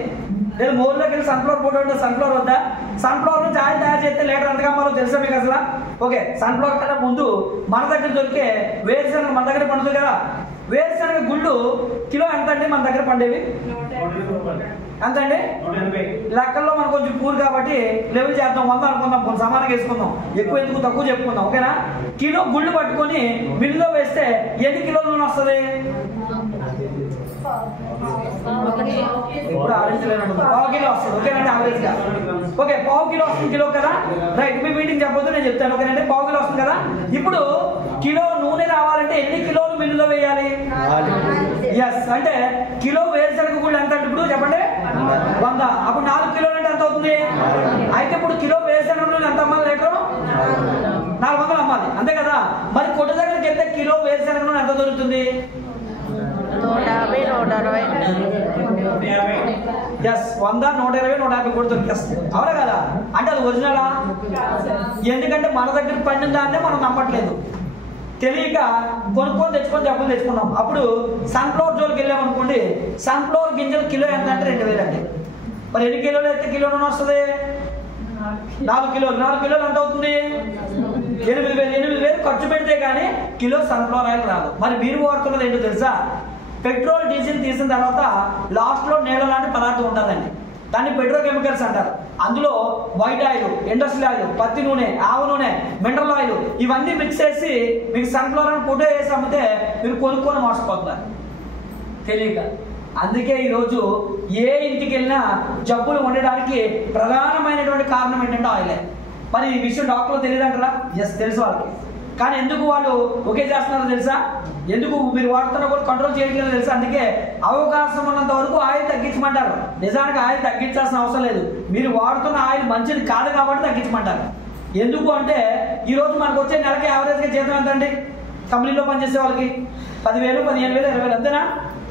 లేదా మోర్లోకి వెళ్ళి సన్ఫ్లవర్ ఫోటో ఉంటే సన్ఫ్లవర్ వద్దా? సన్ఫ్లవర్ నుంచి ఆయిల్ తయారు చేస్తే లీటర్ ఎంత కమ్మాలో తెలుసా మీకు అసలు? ఓకే, సన్ఫ్లవర్ కన్నా ముందు మన దగ్గర దొరికే వేరుశనగ మన దగ్గర పండుతుంది కదా. వేరుశనగ గుళ్ళు కిలో ఎంత అండి మన దగ్గర పండేవి? ఎంత అండి? లెక్కల్లో మనం కొంచెం పూర్ కాబట్టి లెవెల్ చేద్దాం, 100 అనుకుందాం, కొంచెం సమానంగా వేసుకుందాం, ఎక్కువ ఎందుకు తక్కువ చెప్పుకుందాం, ఓకేనా? కిలో గుళ్ళు పట్టుకొని మిల్లులో వేస్తే ఎన్ని కిలోల నూనె వస్తుంది? ఇప్పుడు ఆలోచించలేనండి, 1/4 కిలో వస్తుంది, ఓకేనండి యావరేజ్ గా. ఓకే, 1/4 కిలో వస్తుంది కిలో కదా, రైట్. మీ మీటింగ్ చెప్పొద్దు, నేను చెప్తాను, ఓకేనండి. 1/4 కిలో వస్తుంది కదా. ఇప్పుడు కిలో నూనె రావాలంటే ఎన్ని కిలోలు మిల్లులో వేయాలి? ఎస్, అంటే కిలో వేరుశనగ గుళ్ళు ఎంత అంటే ఇప్పుడు చెప్పండి? 100. అప్పుడు 4 కిలోలు అంటే ఎంత అవుతుంది? అయితే ఇప్పుడు కిలో వేరుశనగ నూనె ఎంత అమ్మాలి? లీటరు 400 అమ్మాలి, అంతే కదా. మరి కొట్టు దగ్గరికి వెళ్తే కిలో వేరుశనగ నూనె ఎంత దొరుకుతుంది? 150, 120. ఎస్, 100, 120, 150 కూడా దొరికేస్తుంది, అవునా కదా? అంటే అది ఒరిజినలా? ఎందుకంటే మన దగ్గర పండిన దాన్నే మనం నమ్మట్లేదు, తెలియక కొనుక్కొని తెచ్చుకొని తెచ్చుకున్నాం. అప్పుడు సన్ఫ్లవర్ జోలికి వెళ్ళామనుకోండి, సన్ఫ్లవర్ గింజలు కిలో ఎంత అంటే 2000 అండి. మరి ఎన్ని కిలోలు అయితే కిలో నూనె వస్తుంది? 4 కిలోలు. 4 కిలోలు ఎంత అవుతుంది? 8000 ఖర్చు పెడితే కానీ కిలో సన్ఫ్లవర్ ఆయిల్ రాదు. మరి మీరు వాడుతున్నది ఏంటో తెలుసా? పెట్రోల్ డీజిల్ తీసిన తర్వాత లాస్ట్లో నీళ్ళ లాంటి పదార్థం ఉంటుందండి, దాన్ని పెట్రోకెమికల్స్ అంటారు. అందులో వైట్ ఆయిల్, ఇండస్ట్రియల్ ఆయిల్, పత్తి నూనె, ఆవు నూనె, మినరల్ ఆయిల్ ఇవన్నీ మిక్స్ చేసి మీకు సన్ఫ్లవర్ అని ఫోటో వేసి అమ్మితే మీరు కొనుక్కొని మోసపోతున్నారు తెలియక. అందుకే ఈరోజు ఏ ఇంటికి వెళ్ళినా జబ్బులు ఉండడానికి ప్రధానమైనటువంటి కారణం ఏంటంటే ఆయిలే. మరి ఈ విషయం డాక్టర్లు తెలియదంటారా? ఎస్, తెలుసు వాళ్ళకి. కానీ ఎందుకు వాళ్ళు ఒకే చేస్తున్నారో తెలుసా? ఎందుకు మీరు వాడుతున్నా కూడా కంట్రోల్ చేయట్లేదు తెలుసా? అందుకే అవకాశం ఉన్నంత వరకు ఆయిల్ తగ్గించమంటారు. నిజానికి ఆయిల్ తగ్గించాల్సిన అవసరం లేదు, మీరు వాడుతున్న ఆయిల్ మంచిది కాదు కాబట్టి తగ్గించమంటారు. ఎందుకు అంటే ఈరోజు మనకు వచ్చే నెలకి యావరేజ్గా జీతం ఎంత అండి? కంపెనీలో పనిచేసే వాళ్ళకి 10,000, 15,000, 20,000 అంతేనా?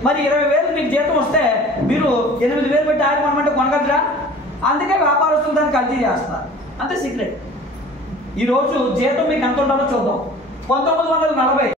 మరి 20,000 మీకు జీతం వస్తే మీరు 8,000 పెట్టి ఆయిల్ కొనమంటే కొనగలరా? అందుకే వ్యాపారస్తులు దాన్ని కల్తీ చేస్తారు, అంతే సీక్రెట్. ఈరోజు జీతం మీకు ఎంత ఉండాలో చూద్దాం. 1940